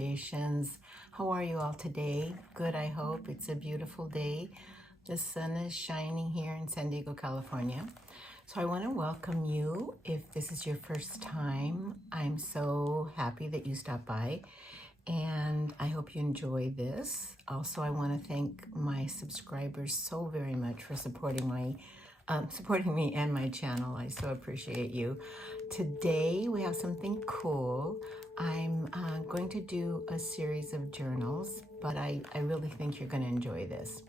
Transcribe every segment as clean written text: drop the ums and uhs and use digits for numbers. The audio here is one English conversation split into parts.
Creations. How are you all today? Good, I hope. It's a beautiful day. The sun is shining here in San Diego, California. So I want to welcome you. If this is your first time, I'm so happy that you stopped by, and I hope you enjoy this. Also, I want to thank my subscribers so very much for supporting me and my channel. I so appreciate you. Today we have something cool. I'm going to do a series of journals, but I really think you're going to enjoy this.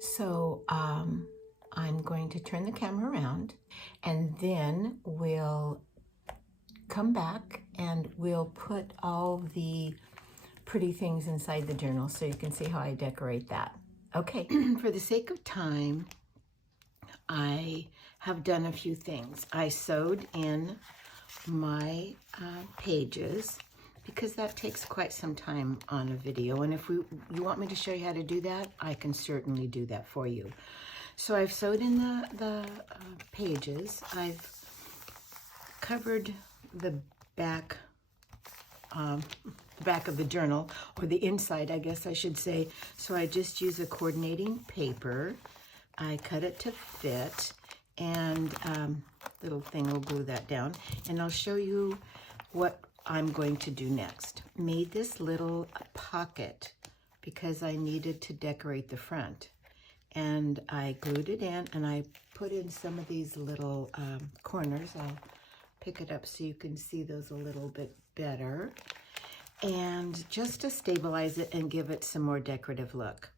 So I'm going to turn the camera around, and then we'll come back and we'll put all the pretty things inside the journal so you can see how I decorate that. Okay, for the sake of time, I have done a few things. I sewed in my pages because that takes quite some time on a video, and if you want me to show you how to do that, I can certainly do that for you. So I've sewed in the pages. I've covered the back of the journal, or the inside, I guess I should say. So I just use a coordinating paper. I cut it to fit, and little thing will glue that down, and I'll show you what I'm going to do next. Made this little pocket because I needed to decorate the front, and I glued it in, and I put in some of these little corners. I'll pick it up so you can see those a little bit better, and just to stabilize it and give it some more decorative look.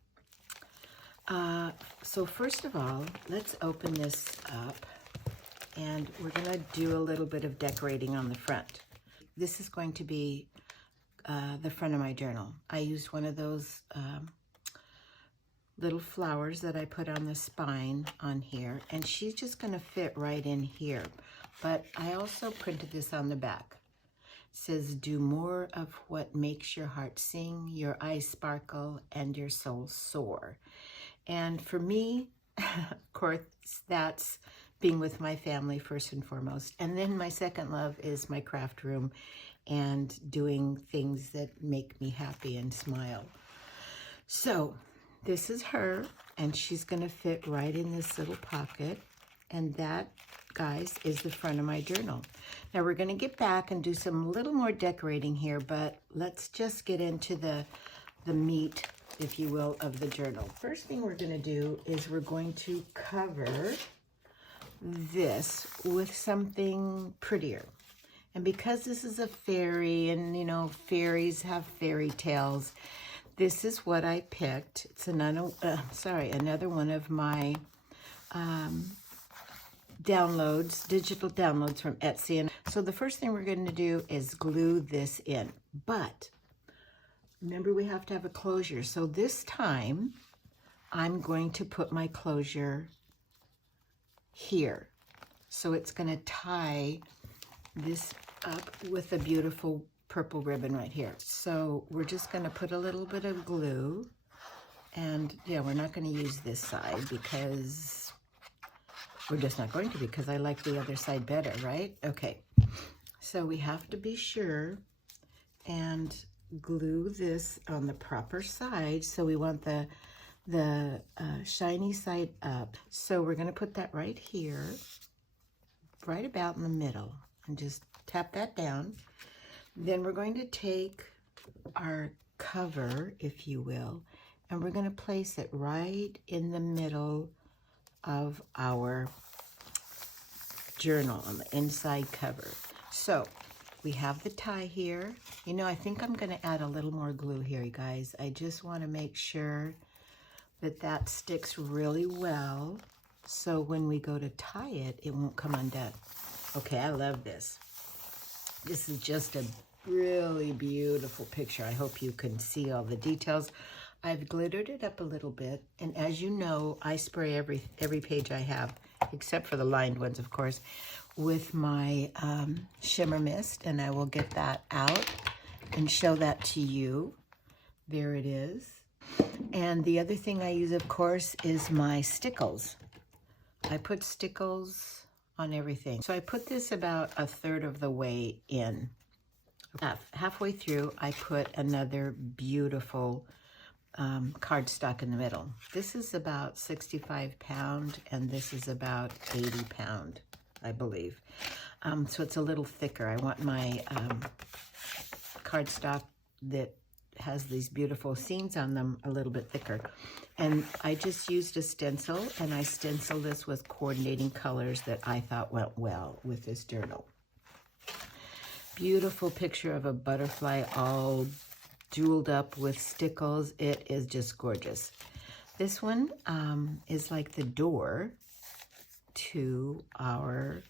So first of all, let's open this up, and we're going to do a little bit of decorating on the front. This is going to be the front of my journal. I used one of those little flowers that I put on the spine on here, and she's just going to fit right in here. But I also printed this on the back. It says, "Do more of what makes your heart sing, your eyes sparkle, and your soul soar." And for me, of course, that's being with my family first and foremost. And then my second love is my craft room and doing things that make me happy and smile. So this is her, and she's going to fit right in this little pocket. And that, guys, is the front of my journal. Now we're going to get back and do some little more decorating here, but let's just get into the meat, if you will, of the journal. First thing we're going to do is we're going to cover this with something prettier. And because this is a fairy, and you know, fairies have fairy tales, this is what I picked. It's another one of my digital downloads from Etsy. And so the first thing we're going to do is glue this in. But remember, we have to have a closure. So this time, I'm going to put my closure here. So it's going to tie this up with a beautiful purple ribbon right here. So we're just going to put a little bit of glue. And yeah, we're not going to use this side because we're just not going to, because I like the other side better, right? Okay. So we have to be sure and glue this on the proper side. So we want the shiny side up. So we're going to put that right here, right about in the middle, and just tap that down. Then we're going to take our cover, if you will, and we're going to place it right in the middle of our journal on the inside cover. So we have the tie here. You know, I think I'm going to add a little more glue here, you guys. I just want to make sure that that sticks really well, so when we go to tie it, it won't come undone. Okay, I love this. This is just a really beautiful picture. I hope you can see all the details. I've glittered it up a little bit, and as you know, I spray every page I have, except for the lined ones, of course, with my shimmer mist, and I will get that out and show that to you. There it is. And the other thing I use, of course, is my stickles. I put stickles on everything. So I put this about 1/3 of the way in. Halfway through, I put another beautiful cardstock in the middle. This is about 65 pound, and this is about 80 pound, I believe. So it's a little thicker. I want my cardstock that has these beautiful scenes on them a little bit thicker. And I just used a stencil, and I stenciled this with coordinating colors that I thought went well with this journal. Beautiful picture of a butterfly all jeweled up with stickles. It is just gorgeous. This one is like the door to our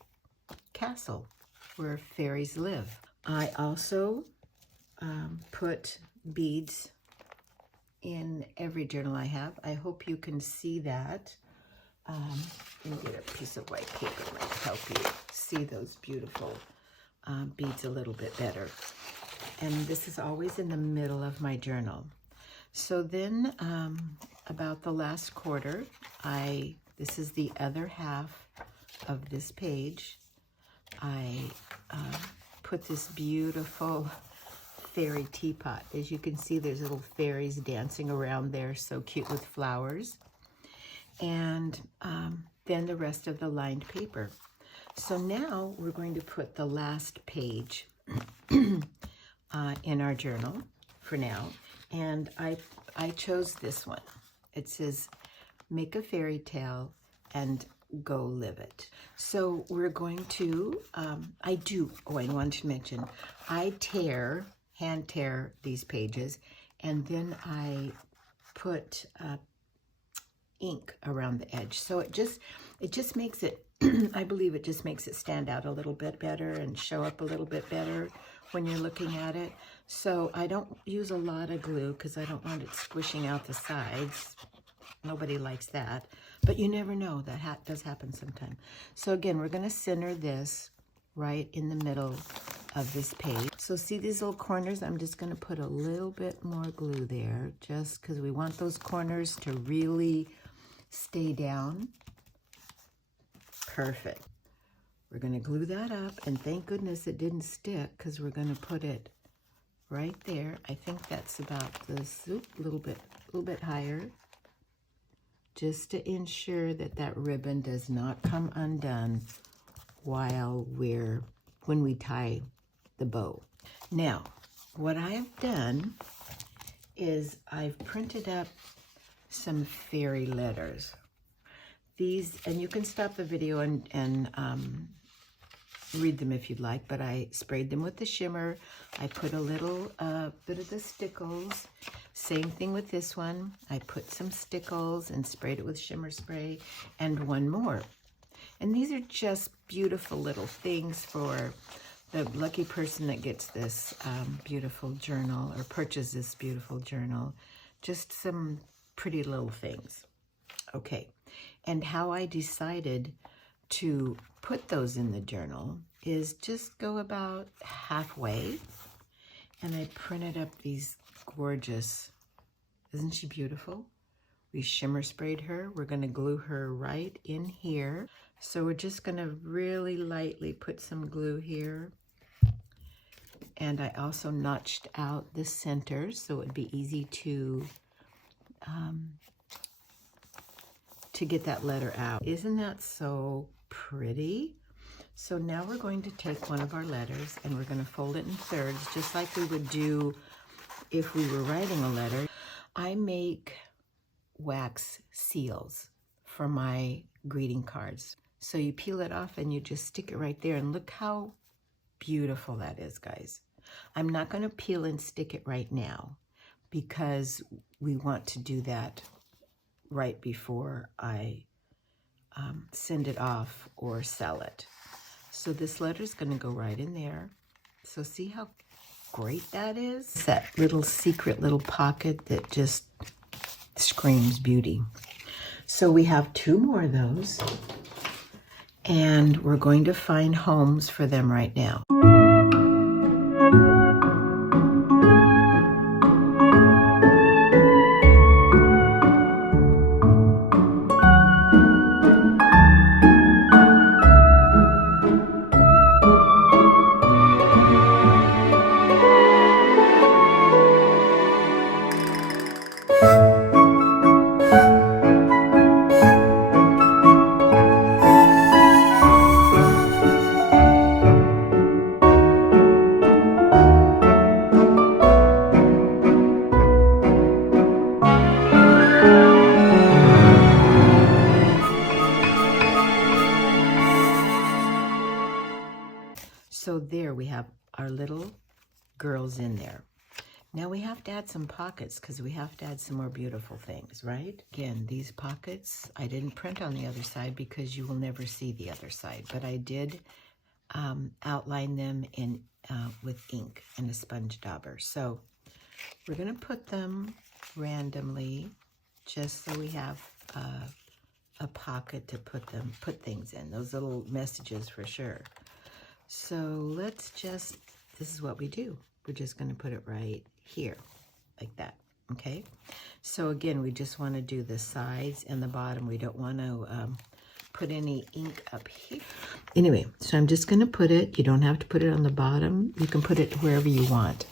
castle where fairies live. I also put beads in every journal I have. I hope you can see that. Let me get a piece of white paper that might help you see those beautiful beads a little bit better. And this is always in the middle of my journal. So then about the last quarter, this is the other half of this page. I put this beautiful fairy teapot. As you can see, there's little fairies dancing around there, so cute with flowers. And then the rest of the lined paper. So now we're going to put the last page in our journal for now. And I chose this one. It says, make a fairy tale and go live it. So we're going to, I wanted to mention, I hand tear these pages, and then I put ink around the edge. So it just makes it, I believe it just makes it stand out a little bit better and show up a little bit better when you're looking at it. So I don't use a lot of glue because I don't want it squishing out the sides. Nobody likes that, but you never know. That does happen sometime. So again, we're going to center this right in the middle of this page. So see these little corners? I'm just going to put a little bit more glue there just because we want those corners to really stay down. Perfect. We're going to glue that up, and thank goodness it didn't stick because we're going to put it right there. I think that's about this, a little bit higher, just to ensure that that ribbon does not come undone when we tie the bow. Now, what I've done is I've printed up some fairy letters. These, and you can stop the video and read them if you'd like, but I sprayed them with the shimmer. I put a little bit of the stickles. Same thing with this one. I put some stickles and sprayed it with shimmer spray, and one more. And these are just beautiful little things for the lucky person that gets this beautiful journal or purchases this beautiful journal. Just some pretty little things. Okay, and how I decided to put those in the journal is just go about halfway, and I printed up these gorgeous, isn't she beautiful? We shimmer sprayed her. We're going to glue her right in here. So we're just going to really lightly put some glue here. And I also notched out the center so it'd be easy to get that letter out. Isn't that so pretty? So now we're going to take one of our letters and we're going to fold it in thirds, just like we would do if we were writing a letter. I make wax seals for my greeting cards. So you peel it off and you just stick it right there, and look how beautiful that is, guys. I'm not going to peel and stick it right now because we want to do that right before I send it off or sell it. So this letter is going to go right in there. So see how great that is? It's that little secret little pocket that just screams beauty. So we have two more of those, and we're going to find homes for them right now. here we have our little girls in there. Now we have to add some pockets because we have to add some more beautiful things, right? Again, these pockets, I didn't print on the other side because you will never see the other side, but I did outline them in with ink and a sponge dauber. So we're gonna put them randomly just so we have a pocket to put things in, those little messages for sure. So let's just, this is what we do. We're just gonna put it right here, like that, okay? So again, we just wanna do the sides and the bottom. We don't wanna put any ink up here. Anyway, so I'm just gonna put it, you don't have to put it on the bottom. You can put it wherever you want.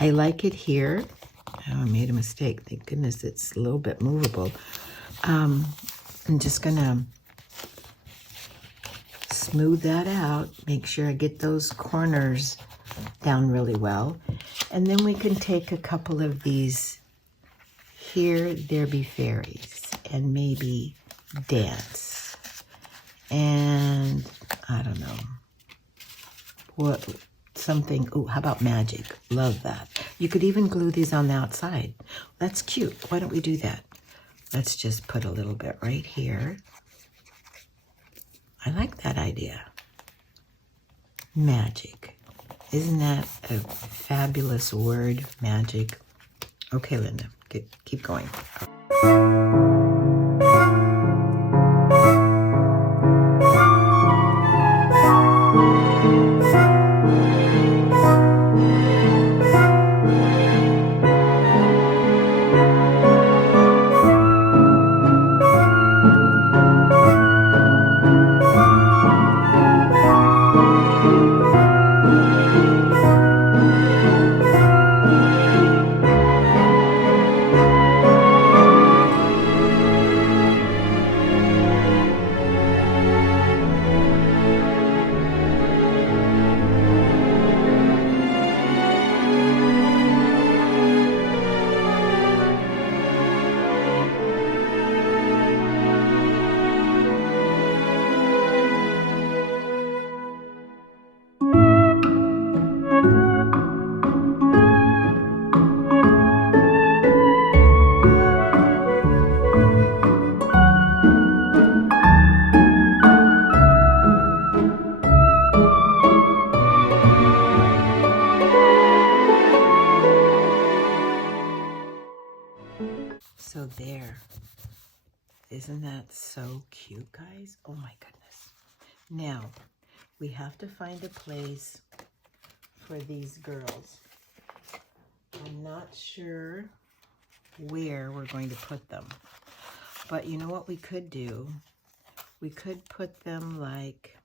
I like it here. Oh, I made a mistake. Thank goodness it's a little bit movable. I'm just gonna smooth that out. Make sure I get those corners down really well. And then we can take a couple of these Here There Be Fairies and maybe dance. And I don't know. What something, oh, how about magic? Love that. You could even glue these on the outside. That's cute. Why don't we do that? Let's just put a little bit right here. I like that idea. Magic. Isn't that a fabulous word, magic? Okay, Linda, keep going. So there. Isn't that so cute, guys? Oh my goodness. Now, we have to find a place for these girls. I'm not sure where we're going to put them. But you know what we could do? We could put them like,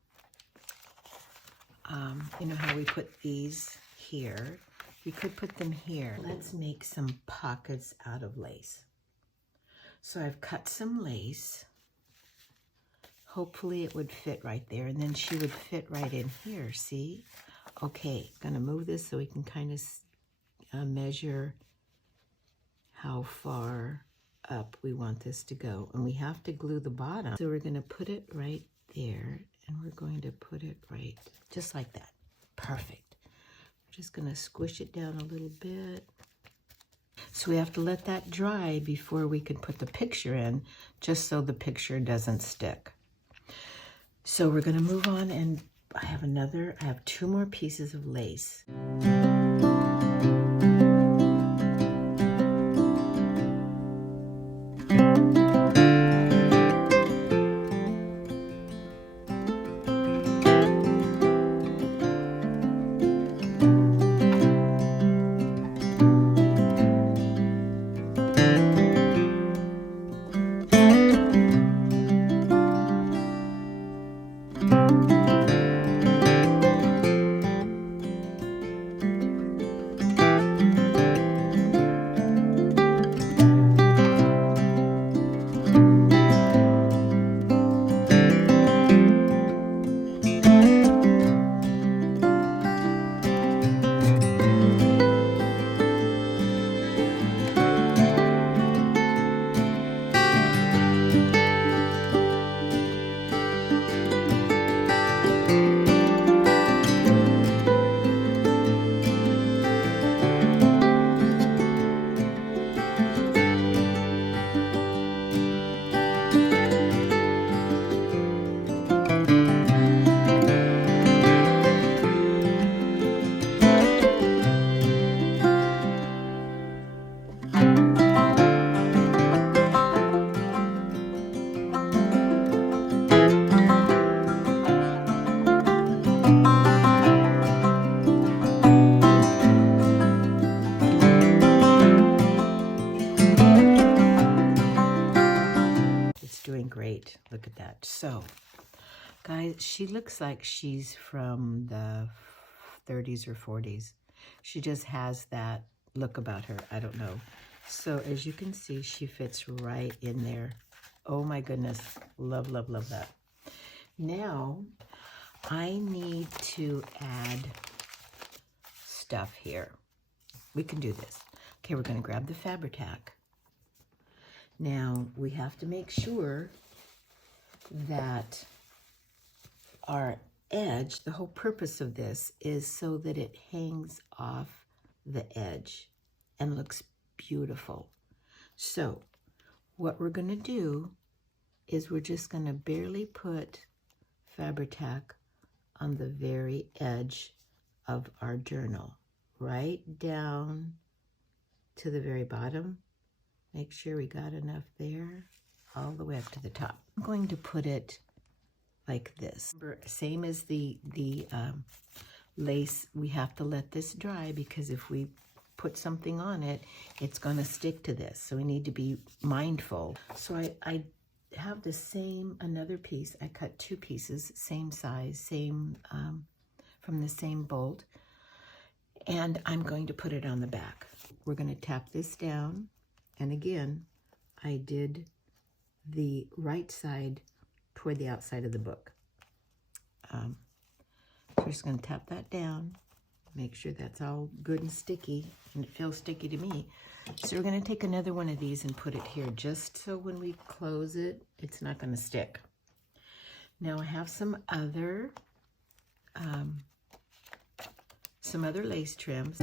you know how we put these here? We could put them here. Let's make some pockets out of lace. So I've cut some lace. Hopefully it would fit right there, and then she would fit right in here, see? Okay, gonna move this so we can kind of measure how far up we want this to go. And we have to glue the bottom. So we're gonna put it right there, and we're going to put it right, just like that. Perfect. We're just gonna squish it down a little bit. So we have to let that dry before we can put the picture in, just so the picture doesn't stick. So we're gonna move on, and I have 2 more pieces of lace. Doing great. Look at that. So, guys, she looks like she's from the 30s or 40s. She just has that look about her. I don't know. So, as you can see, she fits right in there. Oh my goodness. Love, love, love that. Now, I need to add stuff here. We can do this. Okay, we're going to grab the Fabri-Tac. Now, we have to make sure that our edge, the whole purpose of this is so that it hangs off the edge and looks beautiful. So, what we're going to do is we're just going to barely put Fabri-Tac on the very edge of our journal, right down to the very bottom. Make sure we got enough there, all the way up to the top. I'm going to put it like this. Same as the lace, we have to let this dry because if we put something on it, it's going to stick to this. So we need to be mindful. So I have the same, another piece. I cut 2 pieces, same size, same, from the same bolt. And I'm going to put it on the back. We're going to tap this down. And again, I did the right side toward the outside of the book. So we're just going to tap that down, make sure that's all good and sticky, and it feels sticky to me. So we're going to take another one of these and put it here, just so when we close it, it's not going to stick. Now I have some other lace trims.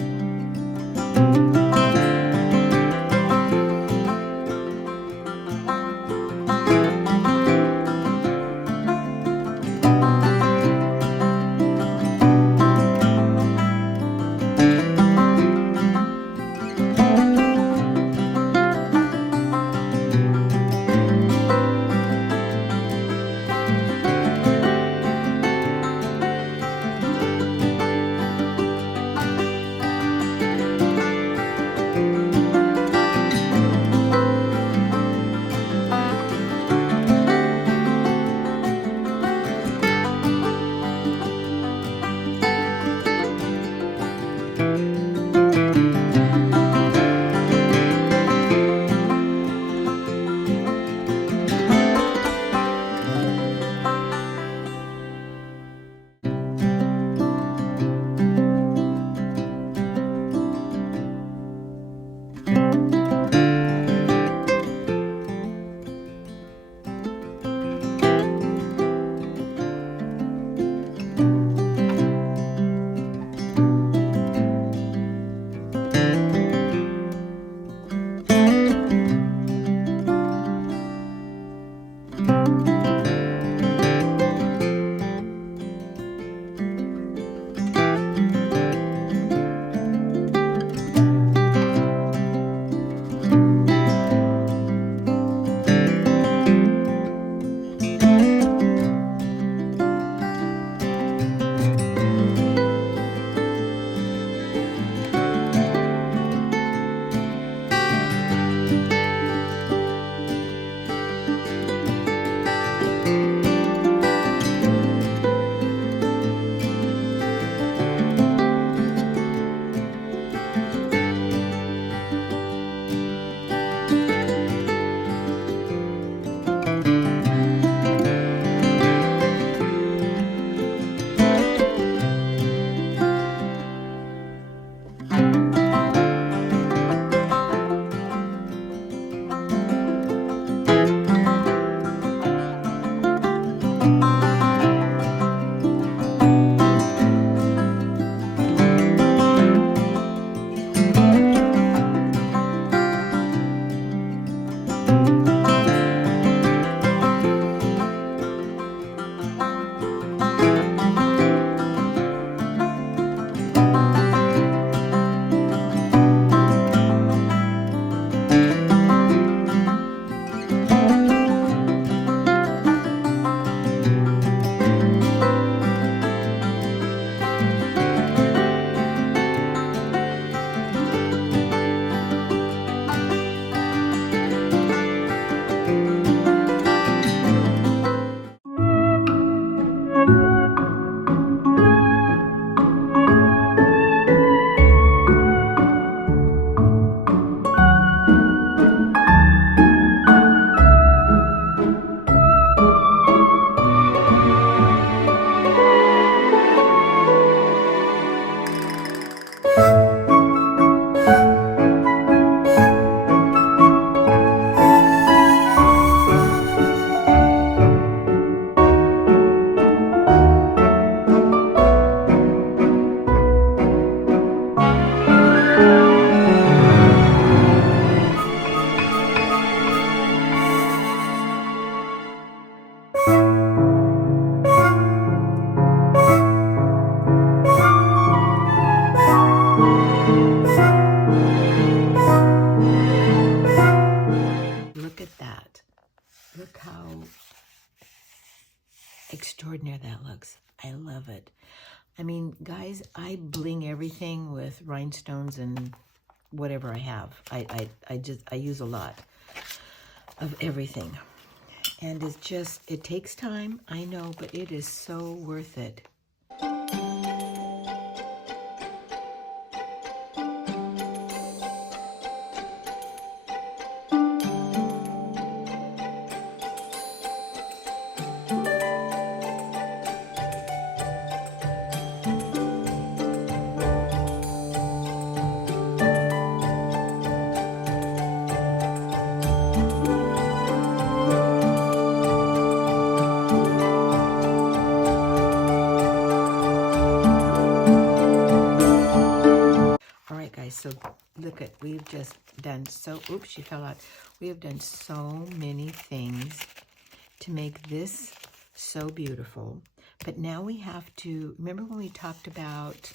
Guys, I bling everything with rhinestones and whatever I have. I use a lot of everything. And it's just, it takes time, I know, but it is so worth it. So look at, we've just done so, oops, she fell out. We have done so many things to make this so beautiful. But now we have to, remember when we talked about,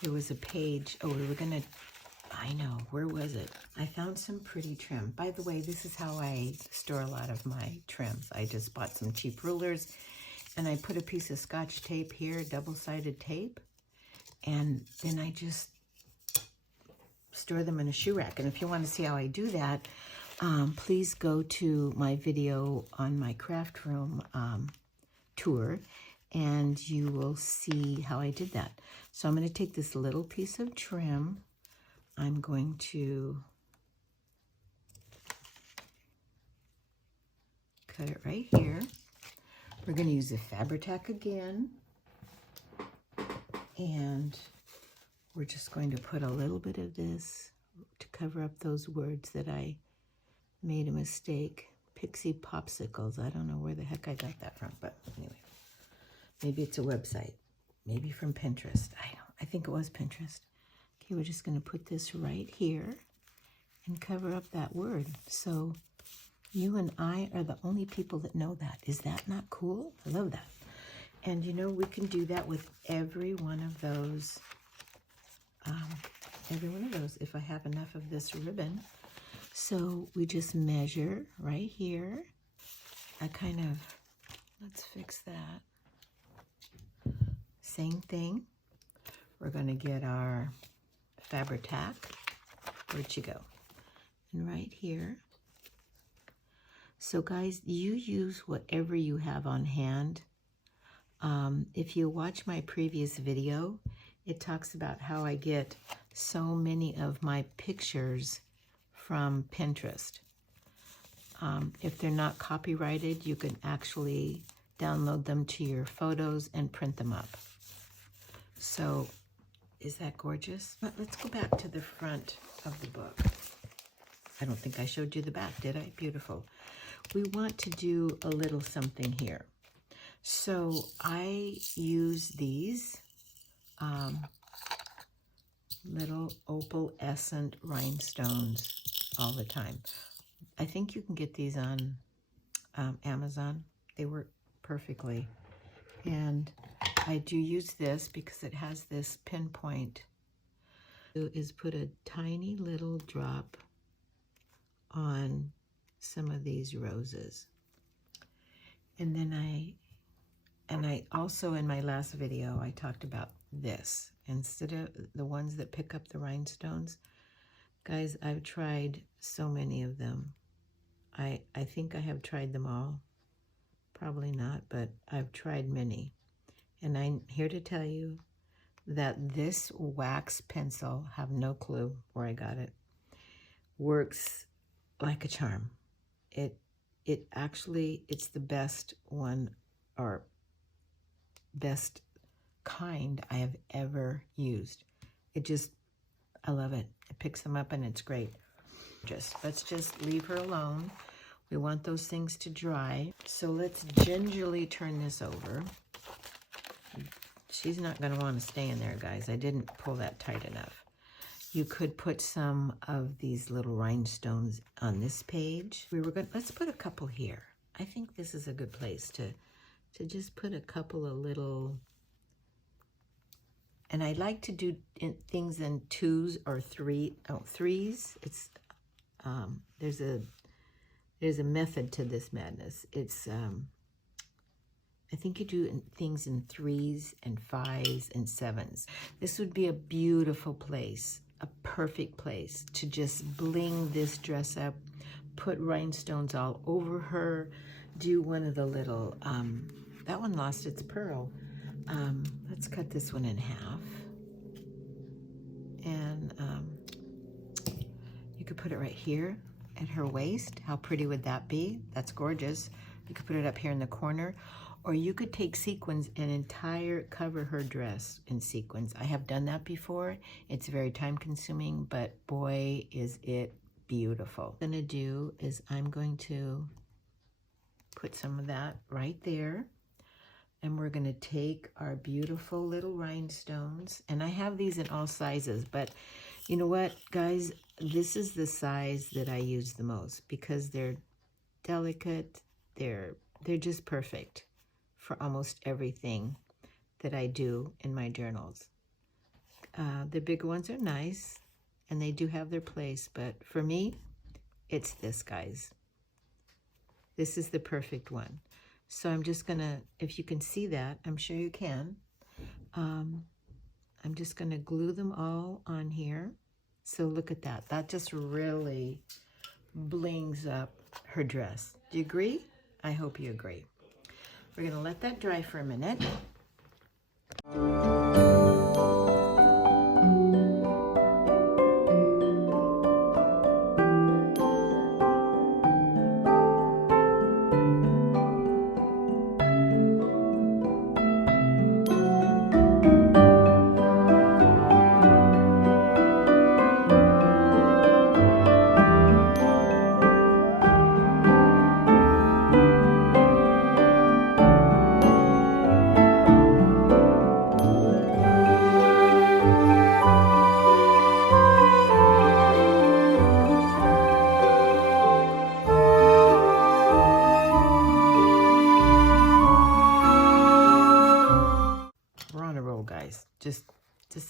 there was a page, oh, we were gonna, I know, where was it? I found some pretty trim. By the way, this is how I store a lot of my trims. I just bought some cheap rulers and I put a piece of Scotch tape here, double-sided tape, and then I just store them in a shoe rack. And if you want to see how I do that, please go to my video on my craft room tour, and you will see how I did that. So I'm going to take this little piece of trim. I'm going to cut it right here. We're going to use the Fabri-Tac again, and we're just going to put a little bit of this to cover up those words that I made a mistake. Pixie Popsicles. I don't know where the heck I got that from, but anyway. Maybe it's a website. Maybe from Pinterest. I think it was Pinterest. Okay, we're just going to put this right here and cover up that word. So you and I are the only people that know that. Is that not cool? I love that. And you know, we can do that with every one of those. If I have enough of this ribbon. So we just measure right here. Let's fix that. Same thing. We're going to get our Fabri-Tac. Where'd you go? And right here. So guys, you use whatever you have on hand. If you watch my previous video, it talks about how I get so many of my pictures from Pinterest. If they're not copyrighted, you can actually download them to your photos and print them up. So, is that gorgeous? Let's go back to the front of the book. I don't think I showed you the back, did I? Beautiful. We want to do a little something here. So, I use these little opalescent rhinestones all the time. I think you can get these on Amazon. They work perfectly. And I do use this because it has this pinpoint. Is put a tiny little drop on some of these roses. And then I also, in my last video, I talked about this. Instead of the ones that pick up the rhinestones, guys, I've tried so many of them. I think I have tried them all. Probably not, but I've tried many. And I'm here to tell you that this wax pencil, have no clue where I got it, works like a charm. It actually, it's the best one, or best kind I have ever used. I love it. It picks them up and it's great. Let's just leave her alone. We want those things to dry. So let's gingerly turn this over. She's not going to want to stay in there, guys. I didn't pull that tight enough. You could put some of these little rhinestones on this page. Let's put a couple here. I think this is a good place to just put a couple of little, and I like to do things in twos or threes. It's there's a method to this madness. It's I think you do things in 3s and 5s and 7s. This would be a beautiful place, a perfect place to just bling this dress up, put rhinestones all over her, do one of the little, that one lost its pearl. Let's cut this one in half. And you could put it right here at her waist. How pretty would that be? That's gorgeous. You could put it up here in the corner. Or you could take sequins and cover her dress in sequins. I have done that before. It's very time consuming, but boy, is it beautiful. What I'm gonna do is I'm going to put some of that right there. And we're gonna take our beautiful little rhinestones. And I have these in all sizes, but you know what, guys? This is the size that I use the most because they're delicate. They're just perfect for almost everything that I do in my journals. The bigger ones are nice and they do have their place, but for me, it's this, guys. This is the perfect one. So I'm just gonna, if you can see that, I'm sure you can. I'm just gonna glue them all on here. So look at that. That just really blings up her dress. Do you agree? I hope you agree. We're gonna let that dry for a minute. Guys, just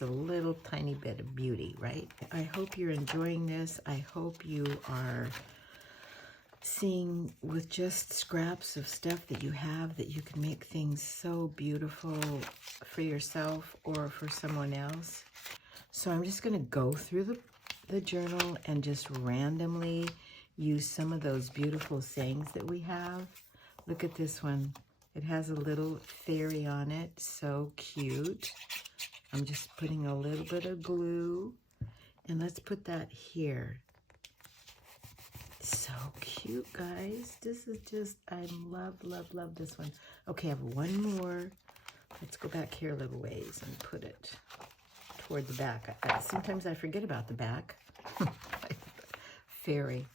a little tiny bit of beauty, right? I hope you're enjoying this. I hope you are seeing with just scraps of stuff that you have that you can make things so beautiful for yourself or for someone else. So I'm just going to go through the journal and just randomly use some of those beautiful sayings that we have. Look at this one. It has a little fairy on it, so cute. I'm just putting a little bit of glue, and let's put that here. So cute, guys. This is just, I love, love, love this one. Okay, I have one more. Let's go back here a little ways and put it toward the back. Sometimes I forget about the back. Fairy,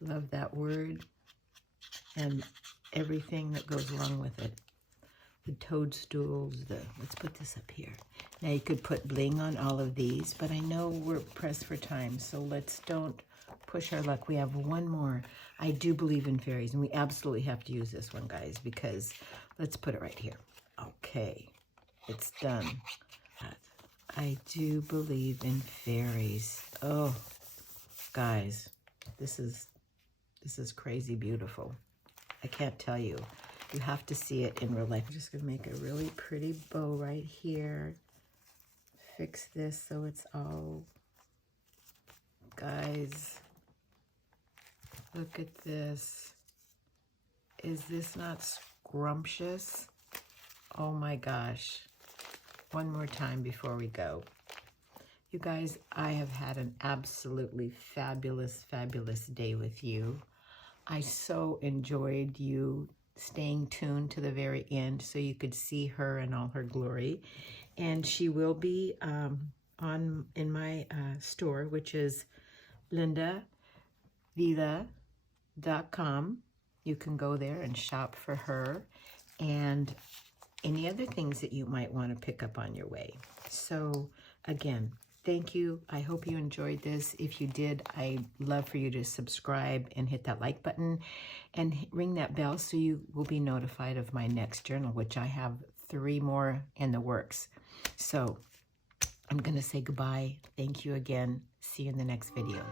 love that word. And everything that goes along with it. The toadstools, let's put this up here. Now you could put bling on all of these, but I know we're pressed for time, so don't push our luck. We have one more. I do believe in fairies, and we absolutely have to use this one, guys, because let's put it right here. Okay, it's done. I do believe in fairies. Oh, guys, this is crazy beautiful. I can't tell you. You have to see it in real life. I'm just going to make a really pretty bow right here. Fix this so it's all... Guys, look at this. Is this not scrumptious? Oh my gosh. One more time before we go. You guys, I have had an absolutely fabulous, fabulous day with you. I so enjoyed you staying tuned to the very end so you could see her in all her glory. And she will be in my store, which is lindavila.com. You can go there and shop for her and any other things that you might want to pick up on your way. So again, thank you. I hope you enjoyed this. If you did, I'd love for you to subscribe and hit that like button and ring that bell so you will be notified of my next journal, which I have 3 more in the works. So I'm going to say goodbye. Thank you again. See you in the next video.